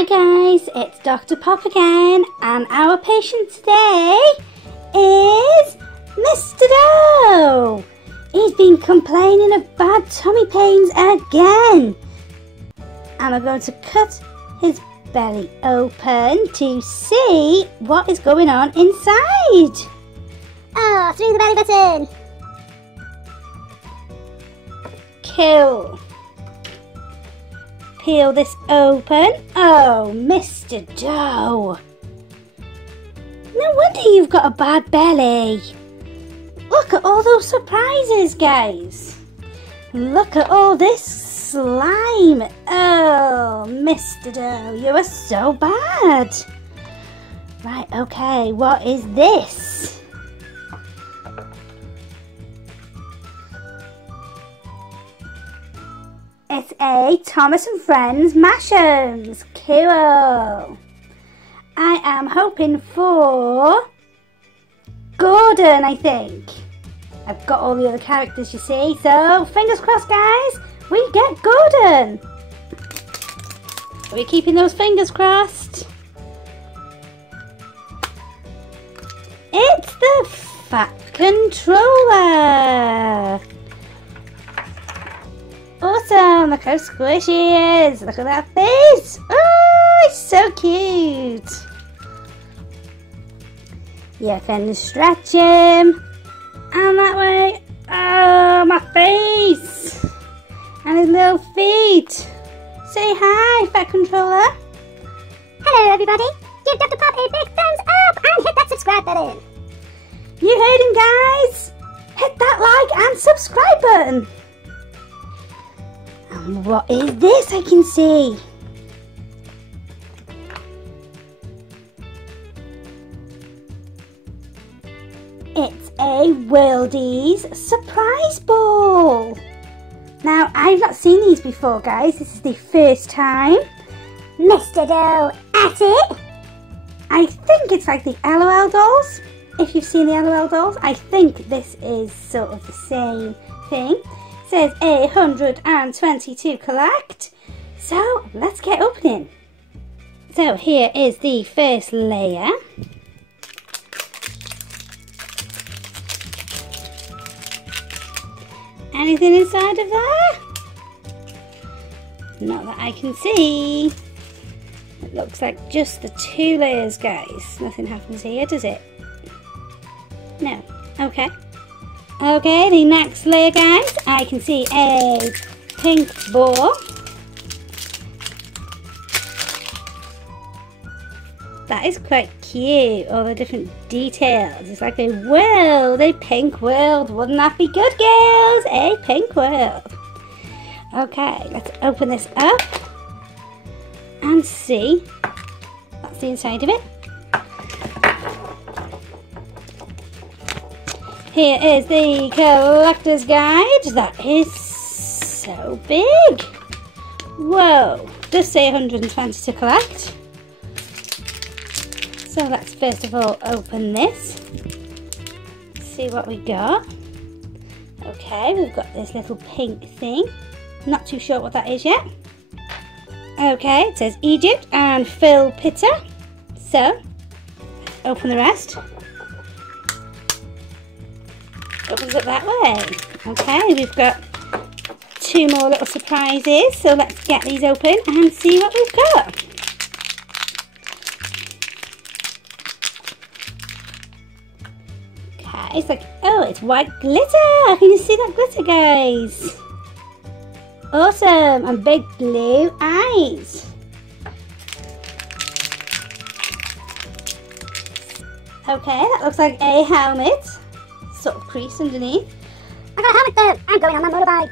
Hi guys, it's Dr. Pop again, and our patient today is Mr. Doh. He's been complaining of bad tummy pains again, and I'm going to cut his belly open to see what is going on inside. Oh, through the belly button. Cool. Peel this open. Oh, Mr. Doh. No wonder you've got a bad belly. Look at all those surprises, guys. Look at all this slime. Oh, Mr. Doh, you are so bad. Right, okay, what is this? It's a Thomas and Friends Mashems. Cool. I am hoping for Gordon, I think. I've got all the other characters, you see. So, fingers crossed, guys. We get Gordon. Are we keeping those fingers crossed? It's the Fat Controller. Awesome, look how squishy he is. Look at that face. Oh, he's so cute. You can stretch him. And that way. Oh, my face. And his little feet. Say hi, Fat Controller. Hello everybody. Give Dr. Pop a big thumbs up and hit that subscribe button. You heard him, guys. Hit that like and subscribe button. And what is this I can see? It's a Worldies surprise ball. Now, I've not seen these before, guys. This is the first time. Mr. Doh at it. I think it's like the LOL dolls. If you've seen the LOL dolls, I think this is sort of the same thing. Says 120 to collect. So let's get opening. So here is the first layer. Anything inside of there? Not that I can see. It looks like just the 2 layers, guys. Nothing happens here, does it? No. Okay. Okay, the next layer, guys, I can see a pink ball. That is quite cute, all the different details. It's like a world, a pink world. Wouldn't that be good, girls? A pink world. Okay, let's open this up and see. That's the inside of it. Here is the collector's guide. That is so big. Whoa, does say 120 to collect. So let's first of all open this. See what we got. Okay, we've got this little pink thing. Not too sure what that is yet. Okay, it says Egypt and Phil Pitter. So, open the rest. Opens up that way. Okay, we've got 2 more little surprises, so let's get these open and see what we've got. Okay, it's like, oh, it's white glitter. Can you see that glitter, guys? Awesome, and big blue eyes. Okay, that looks like a helmet. Sort of crease underneath. I got a helmet though. I'm going on my motorbike.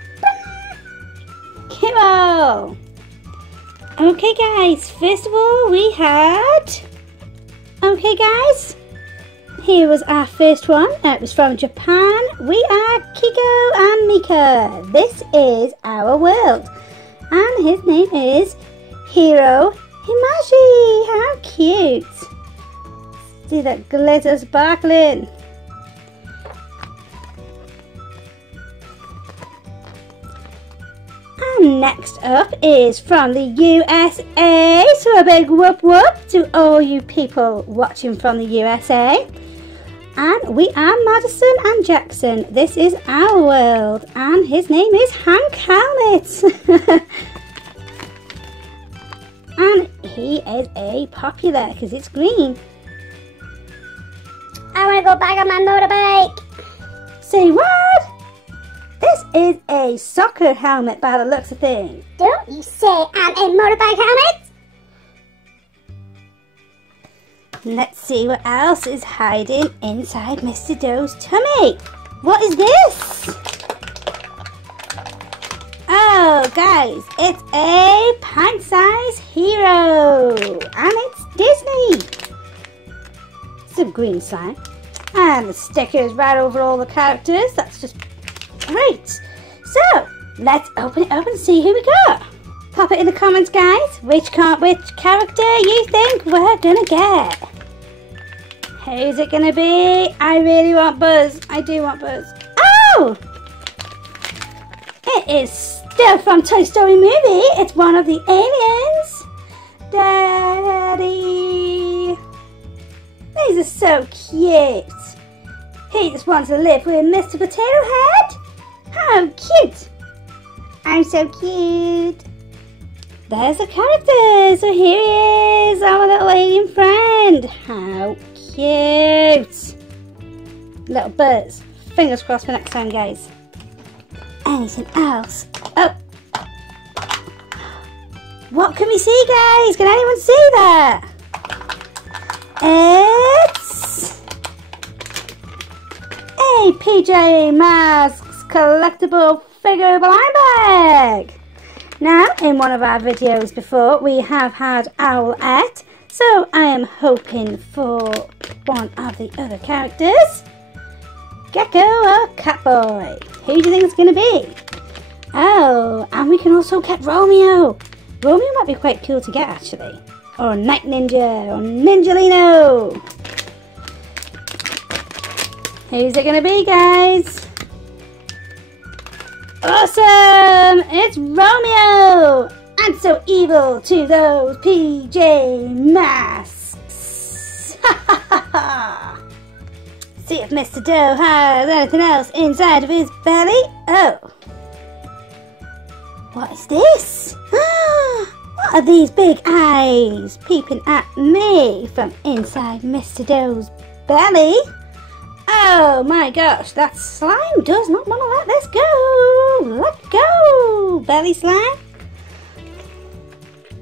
Cool. Okay, guys. First of all, we had. Okay, guys. Here was our first one. It was from Japan. We are Kiko and Mika. This is our world, and his name is Hiro Himashi. How cute! See that glitter sparkling. next up is from the USA. So a big whoop whoop to all you people watching from the USA. And we are Madison and Jackson. This is our world. And his name is Hank Helmet. And he is a popular because it's green. I want to go back on my motorbike. Say what? This is a soccer helmet by the looks of things. Don't you say I'm a motorbike helmet? Let's see what else is hiding inside Mr. Doh's tummy. What is this? Oh, guys, it's a pint-sized hero. And it's Disney. Some green slime. And the stickers right over all the characters. That's just great. So, let's open it up and see who we got. Pop it in the comments, guys. Which character you think we're gonna get? Who's it gonna be? I really want Buzz. I do want Buzz. Oh! It is still from Toy Story movie. It's one of the aliens. Daddy. These are so cute. He just wants to live with Mr. Potato Head. How cute. I'm so cute. There's the character. So here he is, our little alien friend. How cute. Little Buzz. Fingers crossed for next time, guys. Anything else? Oh. What can we see, guys? Can anyone see that? It's a PJ Masks collectible figure blind bag. Now, in one of our videos before, we have had Owlette, so I am hoping for one of the other characters. Gecko or Catboy? Who do you think it's going to be? Oh, and we can also get Romeo. Romeo might be quite cool to get, actually. Or Night Ninja, or Ninjalino. Who's it going to be, guys? Awesome! It's Romeo! I'm so evil to those PJ Masks. Ha ha ha ha! See if Mr. Doh has anything else inside of his belly. Oh. What is this? What are these big eyes peeping at me from inside Mr. Doh's belly? Oh my gosh, that slime does not want to let this go. Let go, belly slime.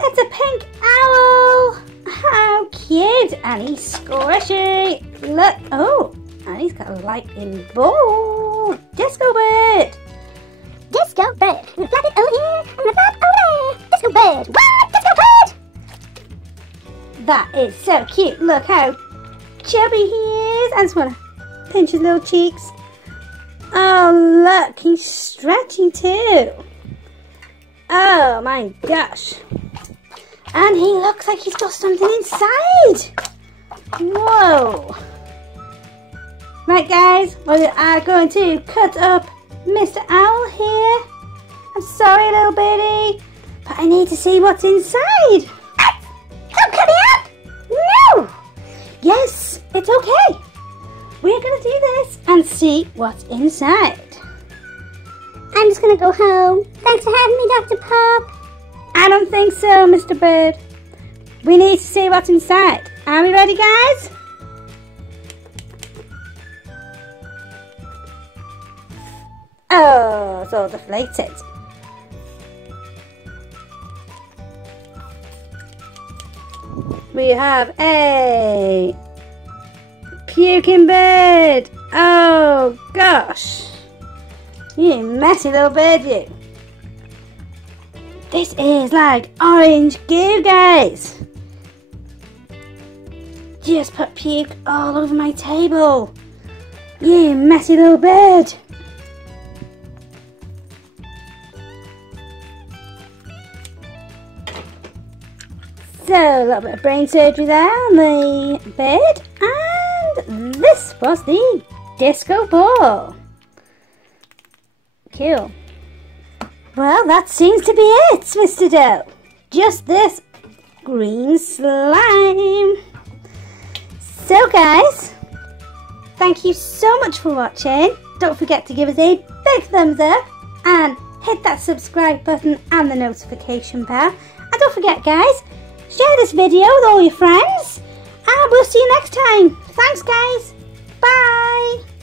It's a pink owl. How cute. And he's squishy. Look. Oh, and he's got a lightning ball. Disco bird. Disco bird. We flap it over here and we flap over there. Disco bird. What? Disco bird? That is so cute. Look how chubby he is. I just want to pinch his little cheeks. Oh, look. He's stretching too. Oh my gosh. And he looks like he's got something inside. Whoa. Right, guys. We are going to cut up Mr. Owl here. I'm sorry, little birdie, but I need to see what's inside. Don't cut me up! No! Yes, it's okay. We're going to do this and see what's inside. I'm just gonna go home. Thanks for having me, Dr. Pop. I don't think so, Mr. Bird. We need to see what's inside. Are we ready, guys? Oh, it's all deflated. We have a puking bird. Oh, gosh. You messy little bird, you. This is like orange goo, guys. Just put puke all over my table. You messy little bird. So, a little bit of brain surgery there on the bird. And this was the disco ball. Cool. Well, that seems to be it, Mr. Doh. Just this green slime. So guys, thank you so much for watching. Don't forget to give us a big thumbs up and hit that subscribe button and the notification bell. And don't forget guys, share this video with all your friends and we'll see you next time. Thanks guys. Bye.